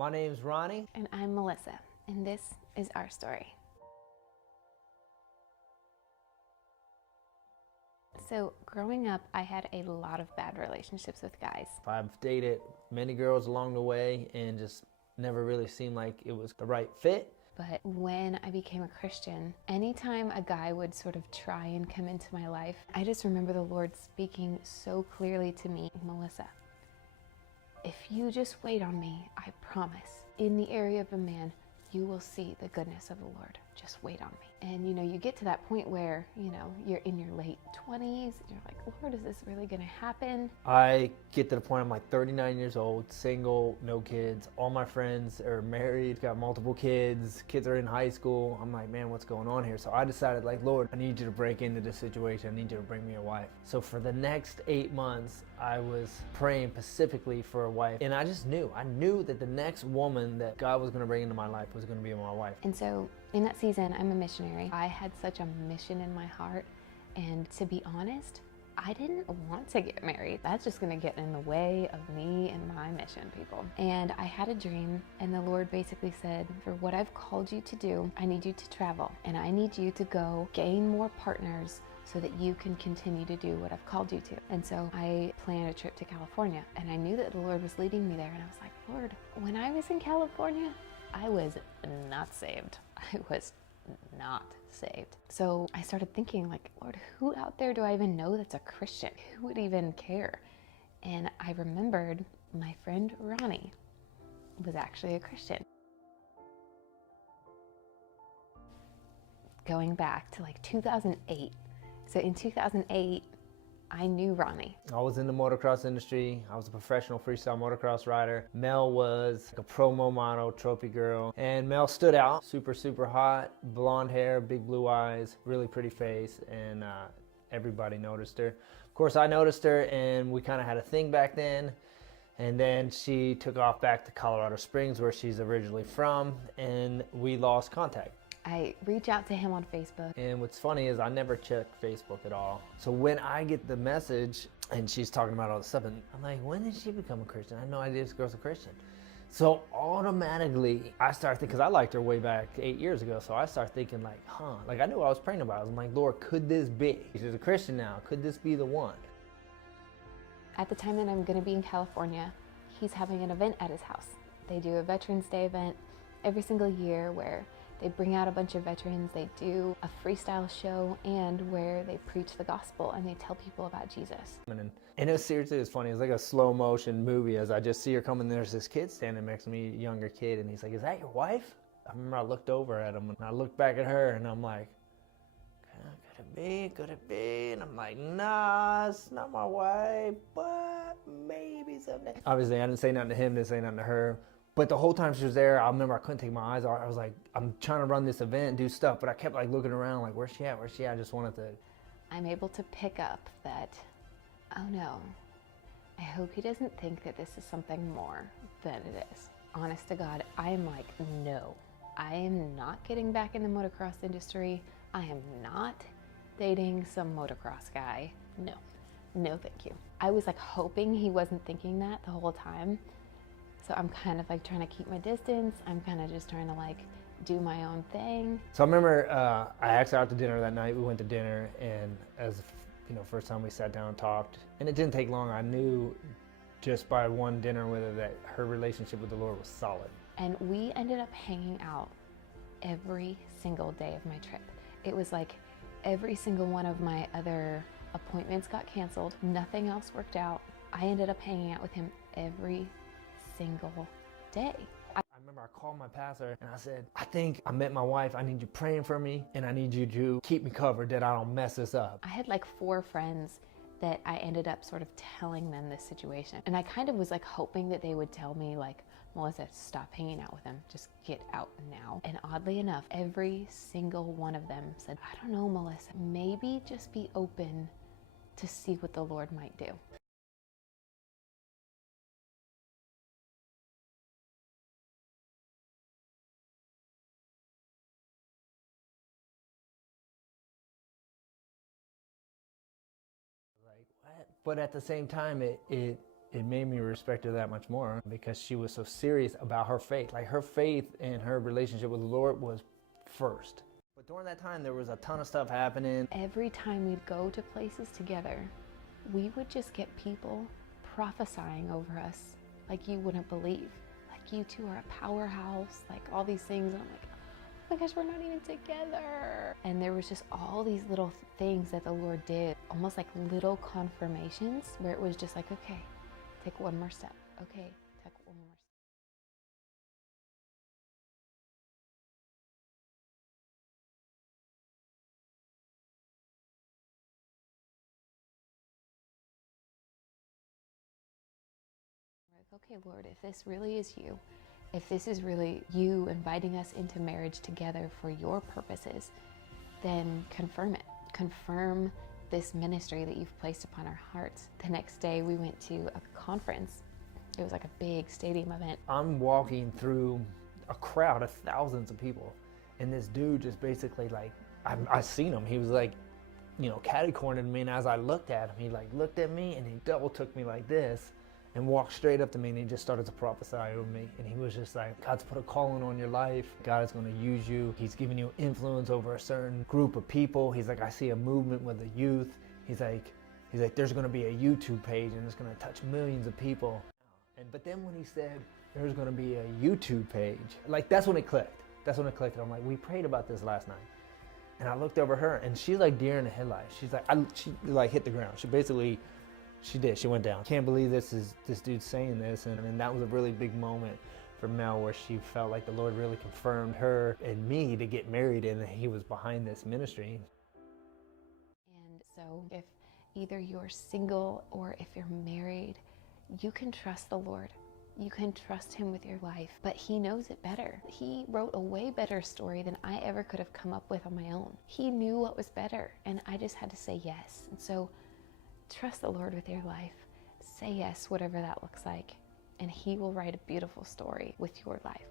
My name's Ronnie. And I'm Melissa, and this is our story. So growing up, I had a lot of bad relationships with guys. I've dated many girls along the way and just never really seemed like it was the right fit. But when I became a Christian, anytime a guy would sort of try and come into my life, I just remember the Lord speaking so clearly to me, Melissa, if you just wait on me, I promise, in the area of a man, you will see the goodness of the Lord. Just wait on me. And you get to that point where, you're in your late 20s, and you're like, Lord, is this really gonna happen? I get to the point I'm like 39 years old, single, no kids. All my friends are married, got multiple kids. Kids are in high school. I'm like, man, what's going on here? So I decided, like, Lord, I need you to break into this situation. I need you to bring me a wife. So for the next 8 months, I was praying specifically for a wife. And I knew that the next woman that God was gonna bring into my life was gonna be my wife. And so in that season, I'm a missionary. I had such a mission in my heart. And to be honest, I didn't want to get married. That's just gonna get in the way of me and my mission, people. And I had a dream, and the Lord basically said, for what I've called you to do, I need you to travel, and I need you to go gain more partners so that you can continue to do what I've called you to. And so I planned a trip to California, and I knew that the Lord was leading me there, and I was like, Lord, when I was in California, I was not saved. I was not saved. So I started thinking, like, Lord, who out there do I even know that's a Christian? Who would even care? And I remembered my friend Ronnie was actually a Christian. Going back to like 2008. So in 2008, I knew Ronnie. I was in the motocross industry. I was a professional freestyle motocross rider. Mel was a promo model, trophy girl. And Mel stood out, super, super hot, blonde hair, big blue eyes, really pretty face, and everybody noticed her. Of course, I noticed her, and we kind of had a thing back then. And then she took off back to Colorado Springs, where she's originally from, and we lost contact. I reach out to him on Facebook. And what's funny is I never checked Facebook at all. So when I get the message and she's talking about all this stuff, and I'm like, when did she become a Christian? I had no idea this girl's a Christian. So automatically I start thinking, because I liked her way back 8 years ago, so I start thinking like, like I knew what I was praying about. I'm like, Lord, could this be? She's a Christian now. Could this be the one? At the time that I'm gonna be in California, he's having an event at his house. They do a Veterans Day event every single year where they bring out a bunch of veterans, they do a freestyle show, and where they preach the gospel and they tell people about Jesus. And it was seriously, it's funny. It's like a slow motion movie as I just see her coming. There's this kid standing next to me, a younger kid, and he's like, is that your wife? I remember I looked over at him and I looked back at her and I'm like, could it be? Could it be? And I'm like, nah, it's not my wife, but maybe someday. Obviously, I didn't say nothing to him, didn't say nothing to her. But the whole time she was there, I remember I couldn't take my eyes off. I was like, I'm trying to run this event, do stuff, but I kept like looking around like, where's she at? Where's she at? I just wanted to. I'm able to pick up that, oh no, I hope he doesn't think that this is something more than it is. Honest to God, I am like, no, I am not getting back in the motocross industry. I am not dating some motocross guy. No, no thank you. I was like hoping he wasn't thinking that the whole time. So I'm kind of like trying to keep my distance. I'm kind of just trying to like do my own thing. So I remember I asked her out to dinner that night. We went to dinner, and as first time we sat down and talked, and it didn't take long. I knew just by one dinner with her that her relationship with the Lord was solid. And we ended up hanging out every single day of my trip. It was like every single one of my other appointments got canceled. Nothing else worked out. I ended up hanging out with him every single day. I remember I called my pastor and I said, I think I met my wife. I need you praying for me, and I need you to keep me covered that I don't mess this up. I had like 4 friends that I ended up sort of telling them this situation. And I kind of was like hoping that they would tell me like, Melissa, stop hanging out with him. Just get out now. And oddly enough, every single one of them said, I don't know, Melissa, maybe just be open to see what the Lord might do. But at the same time, it it made me respect her that much more because she was so serious about her faith. Like her faith and her relationship with the Lord was first. But during that time, there was a ton of stuff happening. Every time we'd go to places together, we would just get people prophesying over us like you wouldn't believe. Like, you two are a powerhouse, like all these things. And I'm like, oh my gosh, we're not even together. And there was just all these little things that the Lord did, almost like little confirmations where it was just like, okay, take one more step. Okay, take one more step. Like, okay, Lord, if this really is you, if this is really you inviting us into marriage together for your purposes, then confirm it. Confirm this ministry that you've placed upon our hearts. The next day we went to a conference. It was like a big stadium event. I'm walking through a crowd of thousands of people, and this dude just basically like, I seen him. He was like, you know, catty-cornered me, and as I looked at him, he like looked at me and he double took me like this and walked straight up to me, and he just started to prophesy over me. And he was just like, God's put a calling on your life. God is going to use you. He's giving you influence over a certain group of people. He's like, I see a movement with the youth. He's like, there's going to be a YouTube page, and it's going to touch millions of people. But then when he said there's going to be a YouTube page, like that's when it clicked. That's when it clicked. I'm like, we prayed about this last night. And I looked over her, and she's like deer in the headlights. She's like, she like hit the ground. She did. She went down. Can't believe this dude's saying this. And that was a really big moment for Mel, where she felt like the Lord really confirmed her and me to get married, and he was behind this ministry. And so if either you're single or if you're married, you can trust the Lord. You can trust him with your life, but he knows it better. He wrote a way better story than I ever could have come up with on my own. He knew what was better, and I just had to say yes. And so trust the Lord with your life. Say yes, whatever that looks like, and he will write a beautiful story with your life.